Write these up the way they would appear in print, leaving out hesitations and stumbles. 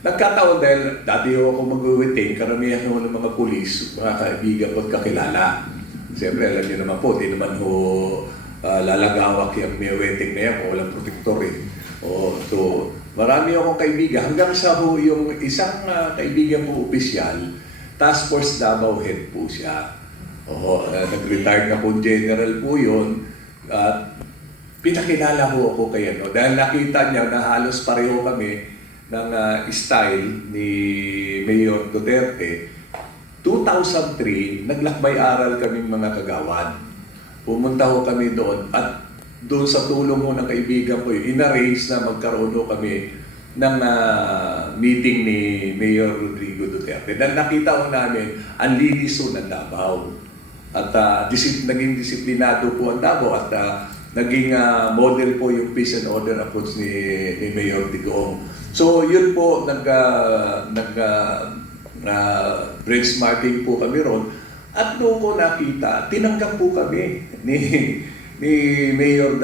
Nagkataon dahil dati ako mag-waiting, karamihan ho ng mga pulis, mga kaibigan ko at kakilala. Siyempre, alam niyo naman po, di naman ho lalagawak yung may waiting na yan kung walang protector eh. So, marami akong kaibigan. Hanggang sa ho yung isang kaibigan ko opisyal, Task Force Davao Head po siya. Nag-retire na po general po yun. At pinakilala ho ako kay ano. Dahil nakita niya na halos pareho kami ng style ni Mayor Duterte. 2003, naglakbay-aral kaming mga kagawad. Pumunta ho kami doon at doon sa tulong ho ng kaibigan ko, in-arrange na magkaroon ho kami ng meeting ni Mayor Rodrigo Duterte. Dahil nakita ho namin ang linis ho ng Davao. At naging disiplinado po ang Davao at naging model po yung peace and order approach ni Mayor Digong. So yun po, benchmarking po kami ron. At noong ko nakita, tinanggap po kami ni Mayor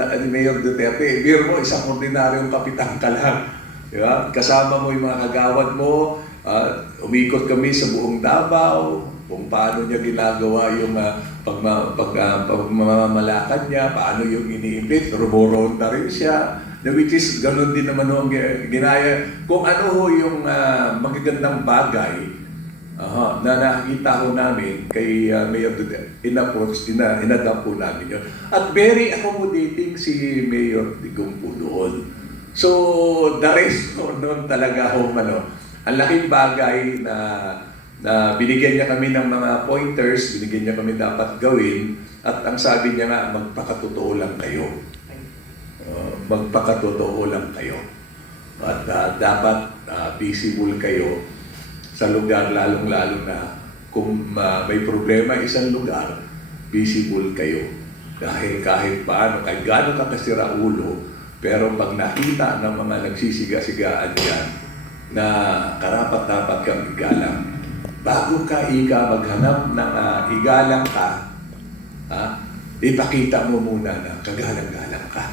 Duterte. Biro mo, isang ordinaryong kapitan ka lang. Diba? Kasama mo yung mga kagawad mo, umikot kami sa buong Davao, kung paano niya ginagawa yung pagmamalakad niya, paano yung ini-invite, rumoronda rin siya. Which is, ganun din naman ang ginaya. Kung ano ho yung magagandang bagay na nakita ho namin kay Mayor Duterte, in-adapt po namin yun. At very accommodating si Mayor Digong po doon. So, the rest ho noon talaga ho, ang laking bagay na binigyan niya kami ng mga pointers, binigyan niya kami dapat gawin, at ang sabi niya nga, magpakatotoo lang kayo. Magpakatotoo lang kayo. At dapat visible kayo sa lugar, lalong-lalo na kung may problema isang lugar, visible kayo. Dahil kahit paano, kahit gaano ka kasira ulo, pero pag nakita ng mga nagsisiga-sigaan dyan, na karapat-dapat kang igalang, bago ka maghanap ng igalang ka, ipakita mo muna na kagalang-galang ka.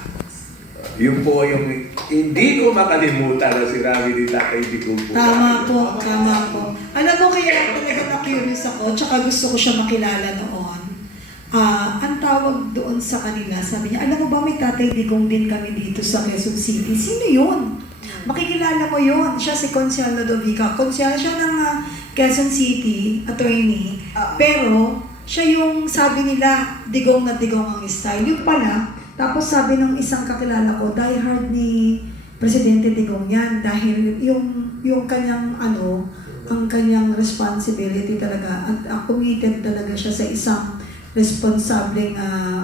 Yun po yung hindi ko makalimutan na sinabi ni Tatay Digong po. Tama po, tama po. Alam mo, kaya talaga na-curious ako, tsaka gusto ko siya makilala noon. Ang tawag doon sa kanila, sabi niya, alam mo ba may Tatay Digong din kami dito sa Quezon City? Sino yun? Makikilala mo yun. Siya si Consuelo Lodovica. Consuelo siya ng Quezon City, attorney. Pero, siya yung sabi nila, digong na digong ang style. Yung pala, tapos sabi ng isang kakilala ko, die hard ni Presidente Digong yan dahil yung kanyang ang kanyang responsibility talaga at committed talaga siya sa isang responsableng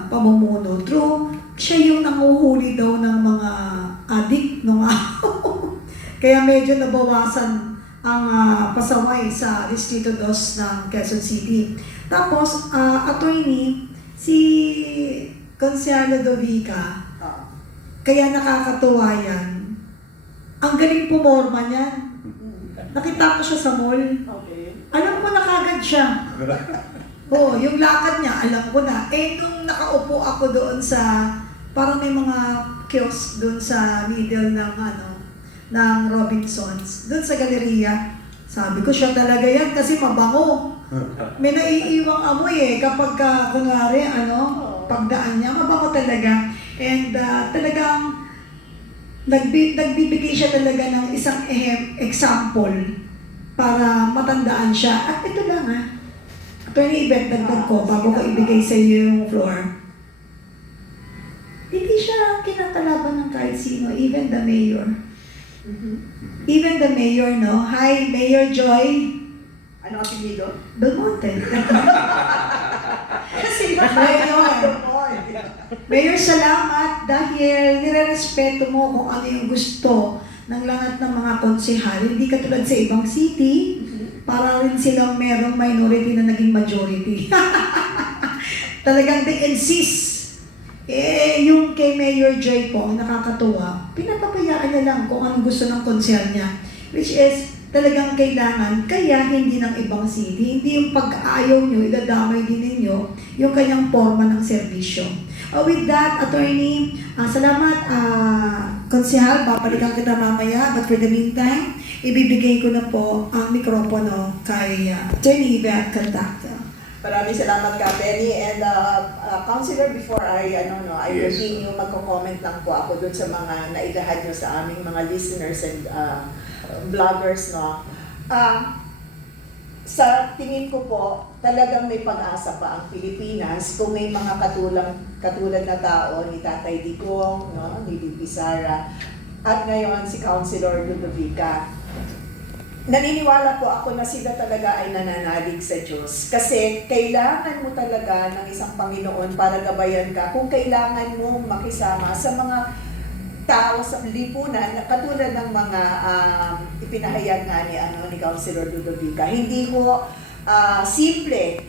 pamumuno. True, siya yung nanguhuli daw ng mga adik nung araw. Kaya medyo nabawasan ang pasaway sa Distrito 2 ng Quezon City. Tapos, attorney, si Consuelo Lodovica, kaya nakakatuwa yan. Ang galing pumorma niyan. Nakita ko siya sa mall. Okay. Alam ko na kagad siya. Yung lakad niya, alam ko na. Nung nakaupo ako doon sa, parang may mga kiosk doon sa middle ng Robinsons, doon sa galeriya. Sabi ko, siya talaga yan kasi mabango. May naiiwang amoy kapag kunwari, pagdaan niya, mabango talaga. And talagang nagbibigay siya talaga ng isang example para matandaan siya. At ito lang Attorney Yvette, dagdag ko bago ko ibigay sa iyo yung floor. Hindi siya kinakalaban ng kahit sino, even the mayor. Even the mayor, no? Hi, Mayor Joy. Ano apelido? Belmonte. Kasi Mayor, salamat dahil nire-respeto mo kung ano yung gusto ng lahat ng mga konsehal. Hindi katulad sa ibang city, para rin silang merong minority na naging majority. Talagang they insist. Yung kay Mayor Joy po, nakakatuwa, pinapapayaan niya lang kung anong gusto ng konsehal niya. Which is, talagang kailangan, kaya hindi ng ibang city, hindi yung pag-ayaw nyo, idadamay din ninyo yung kanyang forma ng serbisyo. With that, attorney, salamat, konsehal, babalikan kita mamaya, but for the meantime, ibibigay ko na po ang mikropono kay Attorney Yvette Contacto. Maraming salamat ka, Penny. And Counselor, before I Yes. continue, magko-comment lang po ako dun sa mga nailahad nyo sa aming mga listeners and vloggers, no? Sa tingin ko po, talagang may pag-asa pa ang Pilipinas kung may mga katulad na tao ni Tatay Digong, no, ni Bibi Sara, at ngayon si Councilor Ludovica. Naniniwala po ako na sila talaga ay nananalig sa Diyos. Kasi kailangan mo talaga ng isang Panginoon para gabayan ka kung kailangan mo makisama sa mga tao sa lipunan na katulad ng mga ipinahayag nga ni Councilor Ludovica. Hindi ko simple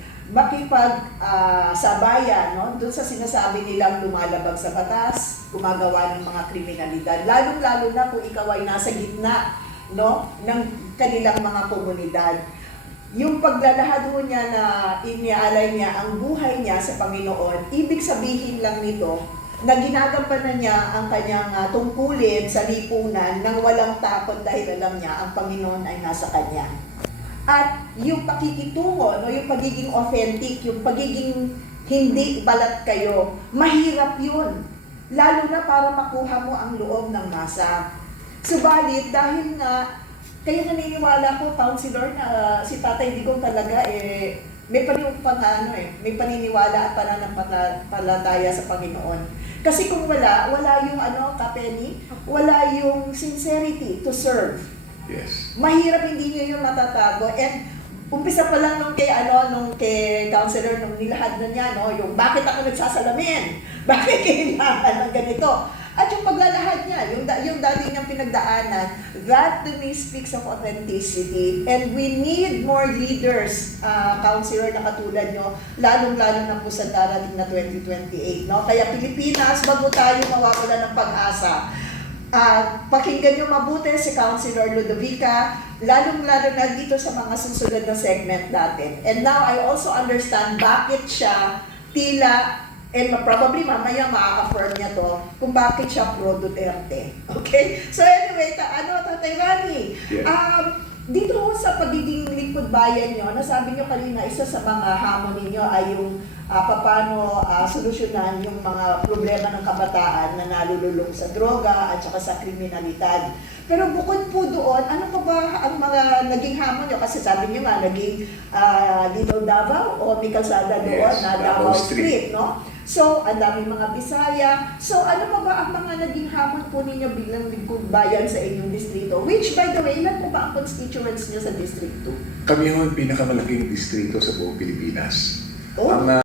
sabayan, no, doon sa sinasabi nilang lumalabag sa batas, gumagawa ng mga kriminalidad, lalong-lalo na kung ikaw ay nasa gitna, no, ng kanilang mga komunidad. Yung paglalahad ho niya na iniaalay niya ang buhay niya sa Panginoon, ibig sabihin lang nito na ginagampanan niya ang kanyang tungkulin sa lipunan nang walang takot dahil alam niya ang Panginoon ay nasa kanya. At yung pakikitungo, no, yung pagiging authentic, yung pagiging hindi balat kayo, mahirap yun. Lalo na para makuha mo ang loob ng masa. Subalit, dahil nga, kaya naniniwala ko, Councilor, na si Tatay Digong talaga, may may paniniwala at pananampalataya sa Panginoon. Kasi kung wala yung Kapeni, wala yung sincerity to serve. Yes. Mahirap, hindi niyo yung matatago. And umpisa pa lang nung kay Councilor, nung nilahad na niya, no, yung bakit ako nagsasalamin? Bakit kailangan ng ganito? At yung paglalahad niya, yung dati niyang pinagdaanan, that to me speaks of authenticity. And we need more leaders, Councilor, na katulad nyo, lalong-lalo na po sa darating na 2028. No? Kaya Pilipinas, bago tayo mawawala ng pag-asa, pakinggan nyo mabuti si Councilor Ludovica, lalong-lalo na dito sa mga susunod na segment natin. And now, I also understand bakit siya tila, and probably mamaya ma-affirm niya to, kung bakit siya pro-Duterte. Okay? So anyway, Tatay Rani, Yeah. dito sa pagiging lingkod bayan nyo, nasabi nyo kanina, isa sa mga hamon ninyo ay yung paano solusyonan yung mga problema ng kabataan na nalululong sa droga at saka sa kriminalidad. Pero bukod po doon, ano pa ba ang mga naging hamon nyo? Kasi sabi nyo nga, naging dito Davao o may kalsada doon, Yes, na Davao Davao Street. Street, no? So, ang daming mga Bisaya. So, ano pa ba ang mga naging hamon po ninyo bilang lingkod bayan sa inyong distrito? Which, by the way, ilan po ba ang constituents nyo sa District 2? Kami ho ang pinakamalaking distrito sa buong Pilipinas. Oh. Ang